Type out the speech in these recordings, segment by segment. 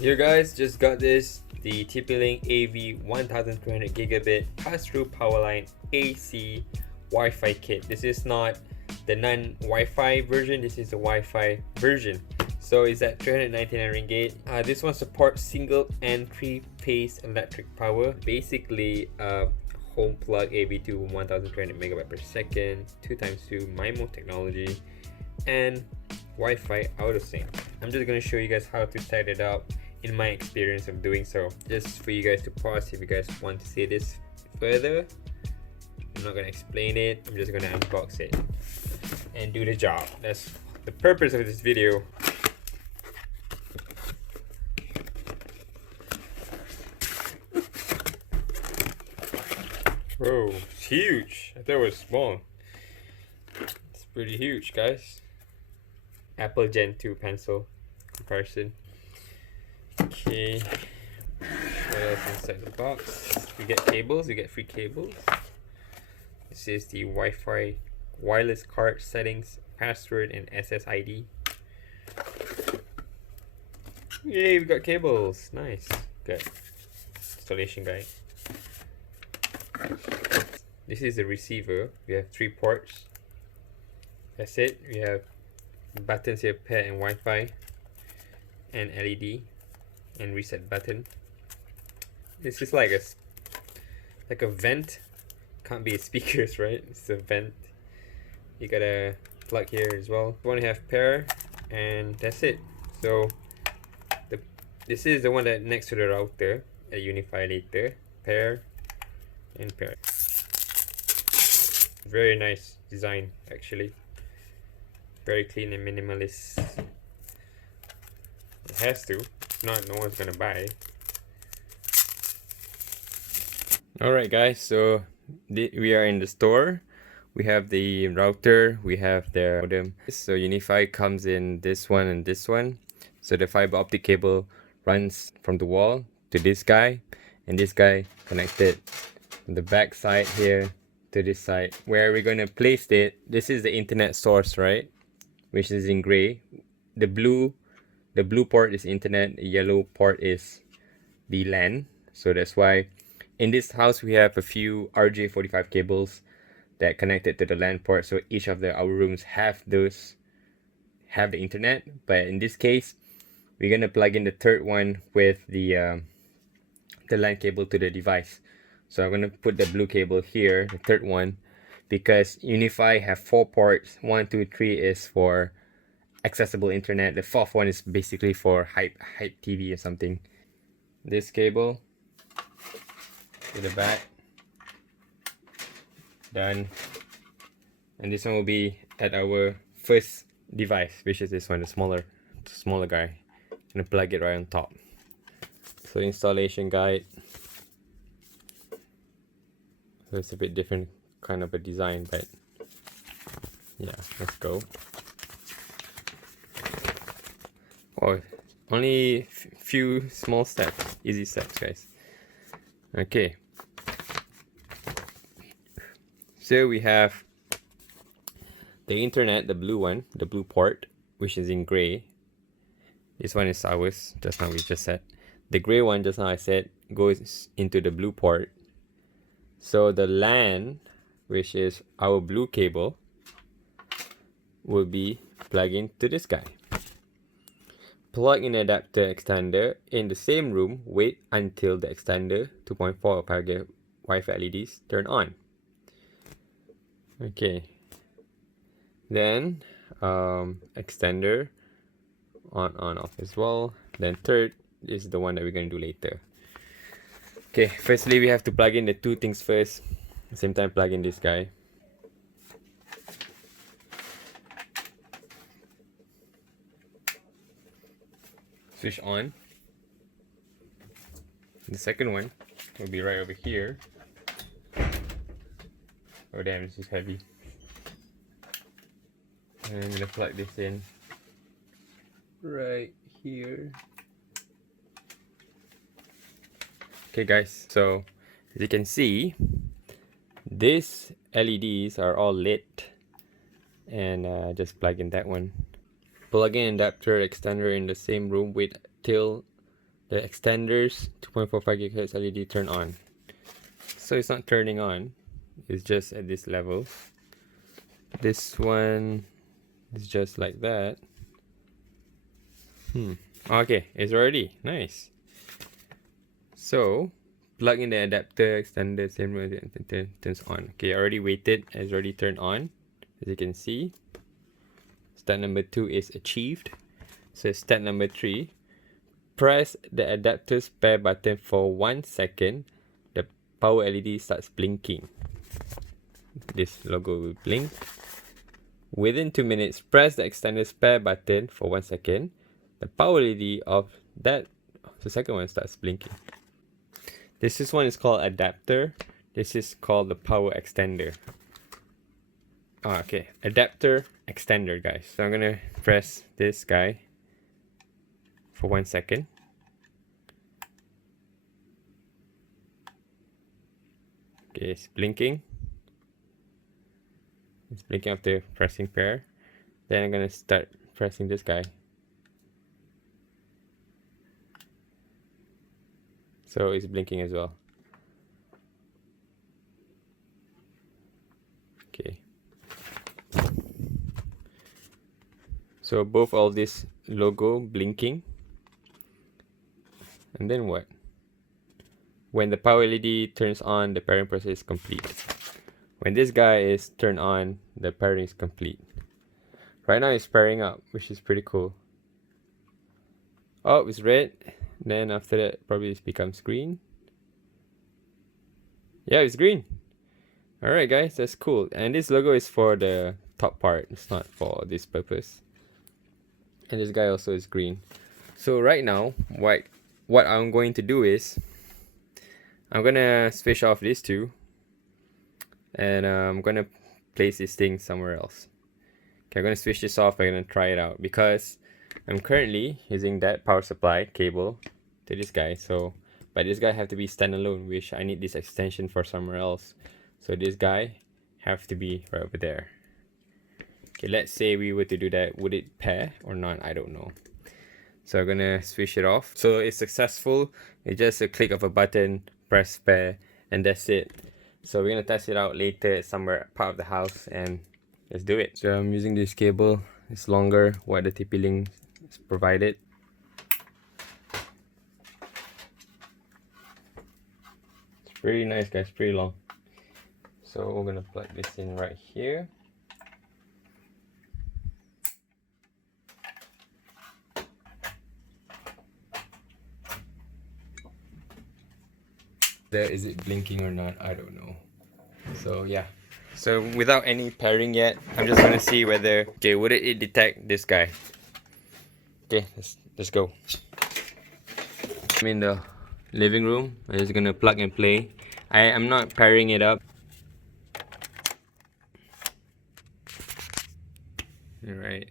You guys just got this, the TP-Link AV1200 gigabit pass-through Powerline AC Wi-Fi kit. This is not the non-Wi-Fi version, this is the Wi-Fi version. So it's at 399 ringgit. This one supports single and three-phase electric power. Basically, HomePlug AV2 1300 megabyte per second, 2x2 MIMO technology, and Wi-Fi auto sync. I'm just gonna show you guys how to set it up in my experience of doing so. Just for you guys to pause if you guys want to see this further. I'm not gonna explain it, I'm just gonna unbox it and do the job. That's the purpose of this video. Whoa, it's huge. I thought it was small. It's pretty huge, guys. Apple Gen 2 pencil comparison. Okay, what else inside the box? We get cables, we get free cables. This is the Wi-Fi wireless card settings, password, and SSID. Yay, we got cables. Nice. Good. Installation guide. This is the receiver. We have 3 ports. That's it. We have buttons here, pair and Wi-Fi, and LED, and reset button. This is like a vent. Can't be speakers, right? It's a vent. You got a plug here as well. You want to have pair, and that's it. So this is the one that next to the router, a Unifi later. Pair and pair. Very nice design, actually. Very clean and minimalist. It has to. If not, no one's gonna buy. Alright guys, so we are in the store. We have the router, we have the modem. So Unifi comes in this one and this one. So the fiber optic cable runs from the wall to this guy, and this guy connected from the back side here to this side. Where we're gonna place it, this is the internet source, right? Which is in gray. The blue port is internet, the yellow port is the LAN. So that's why in this house we have a few RJ45 cables that connected to the LAN port. So each of our rooms have the internet. But in this case, we're gonna plug in the third one with the LAN cable to the device. So I'm gonna put the blue cable here, the third one, because Unifi have 4 ports. 1, 2, 3 is for accessible internet. The 4th one is basically for hype TV or something. This cable to the back, done. And this one will be at our first device, which is this one, the smaller guy. I'm gonna plug it right on top. So installation guide. So it's a bit different kind of a design, but yeah, let's go. Oh, only few small steps, easy steps, guys. Okay, so we have the internet, the blue one, the blue port, which is in gray. This one is ours, just now we just said. The gray one, just now I said, goes into the blue port. So the LAN, which is our blue cable, will be plugged into this guy. Plug in adapter extender in the same room. Wait until the extender 2.4 or 5 GHz Wi-Fi LEDs turn on. Okay. Then extender on off as well. Then third is the one that we're going to do later. Okay, firstly we have to plug in the 2 things first. At the same time, plug in this guy. Switch on. The second one will be right over here. Oh damn, this is heavy. And I'm gonna plug this in right here. Okay guys, so as you can see, these LEDs are all lit, and just plug in that one. Plug in adapter extender in the same room. Wait till the extenders 2.45 GHz LED turn on. So it's not turning on, it's just at this level. This one is just like that. Okay, it's already nice. So plug in the adapter, extender, same way, turns on. Okay, I already waited, it's already turned on, as you can see. Step number 2 is achieved. So step number 3, press the adapter spare button for 1 second. The power LED starts blinking. This logo will blink. Within 2 minutes, press the extender spare button for 1 second. The power LED of the second one starts blinking. This one is called adapter. This is called the power extender. Okay, adapter extender, guys. So I'm gonna press this guy for 1 second. Okay, it's blinking. It's blinking after pressing pair. Then I'm gonna start pressing this guy. So it's blinking as well. Okay. So both all this logo blinking. And then what? When the power LED turns on, the pairing process is complete. When this guy is turned on, the pairing is complete. Right now it's pairing up, which is pretty cool. Oh, it's red. Then after that, probably it becomes green. Yeah, it's green. Alright guys, that's cool. And this logo is for the top part. It's not for this purpose. And this guy also is green. So right now, what I'm going to do is, I'm gonna switch off these two. And I'm gonna place this thing somewhere else. Okay, I'm gonna switch this off. I'm gonna try it out because I'm currently using that power supply cable to this guy. So, but this guy have to be standalone, which I need this extension for somewhere else. So this guy have to be right over there. Okay, let's say we were to do that. Would it pair or not? I don't know. So I'm gonna switch it off. So it's successful. It's just a click of a button, press pair, and that's it. So we're gonna test it out later somewhere part of the house, and let's do it. So I'm using this cable. It's longer what the TP-Link is provided. It's pretty nice, guys, pretty long. So we're gonna plug this in right here. Is it blinking or not? I don't know. So yeah. So without any pairing yet, I'm just gonna see whether, okay, would it detect this guy? Okay, let's go. I'm in the living room. I'm just gonna plug and play. I'm not pairing it up. Alright.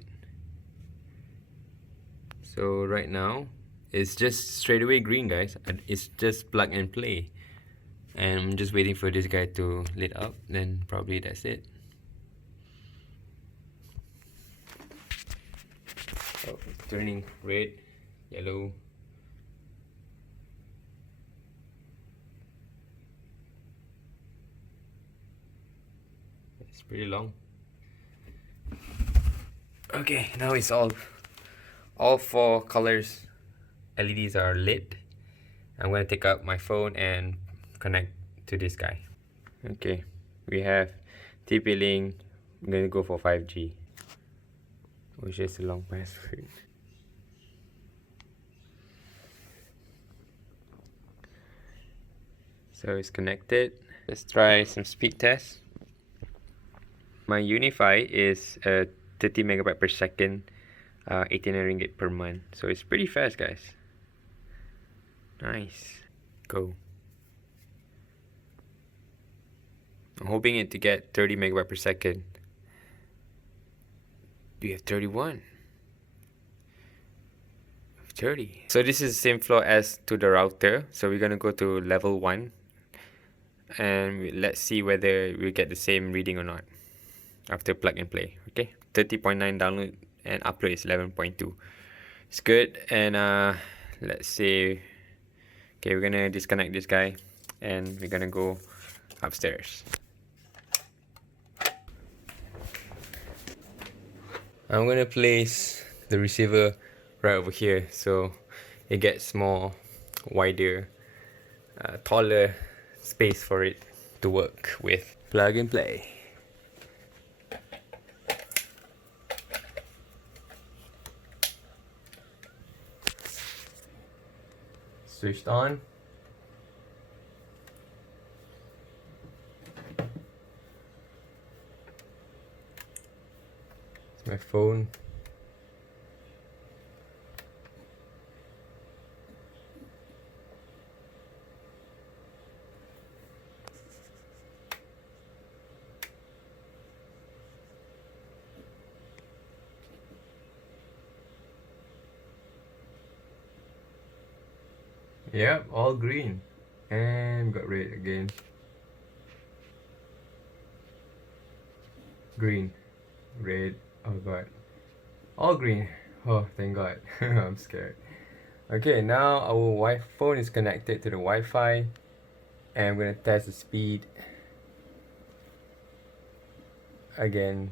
So right now, it's just straight away green, guys. It's just plug and play. And I'm just waiting for this guy to lit up, then probably that's it. Oh, it's turning red, yellow. It's pretty long. Okay, now it's all 4 colors LEDs are lit. I'm gonna take out my phone and connect to this guy. Okay, we have TP-Link. I'm gonna go for 5G, which is a long password. So it's connected. Let's try some speed tests. My Unifi is 30 megabyte per second, 89 ringgit per month. So it's pretty fast, guys. Nice. Go. I'm hoping it to get 30 megabyte per second. We have 31. 30. So this is the same flow as to the router. So we're gonna go to level 1. And let's see whether we get the same reading or not after plug and play. Okay, 30.9 download and upload is 11.2. It's good. And let's see. Okay, we're gonna disconnect this guy and we're gonna go upstairs. I'm gonna place the receiver right over here so it gets more wider, taller space for it to work with. Plug and play. Switched on. It's my phone. Yep, all green. And got red again. Green. Red. Oh god. All green. Oh, thank god. I'm scared. Okay, now our phone is connected to the Wi-Fi. And I'm gonna test the speed. Again.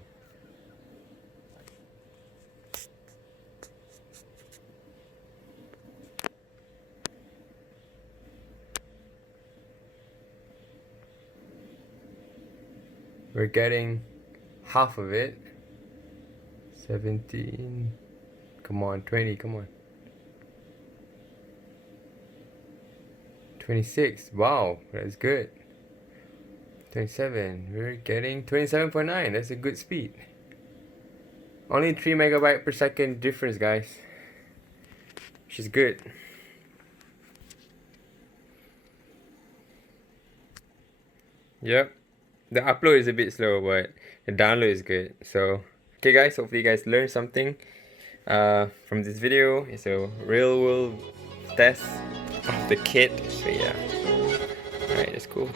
We're getting half of it. 17. Come on, 20, come on. 26. Wow, that's good. 27. We're getting 27.9. That's a good speed. Only 3 megabyte per second difference, guys. Which is good. Yep. The upload is a bit slow, but the download is good. So, okay guys, hopefully you guys learned something from this video. It's a real world test of the kit. So yeah. Alright, that's cool.